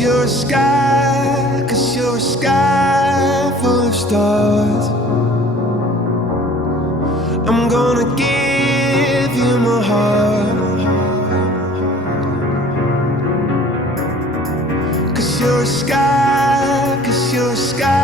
you're a sky, 'cause you're a sky full of stars. I'm gonna give you my heart, 'cause you're a sky, 'cause you're a sky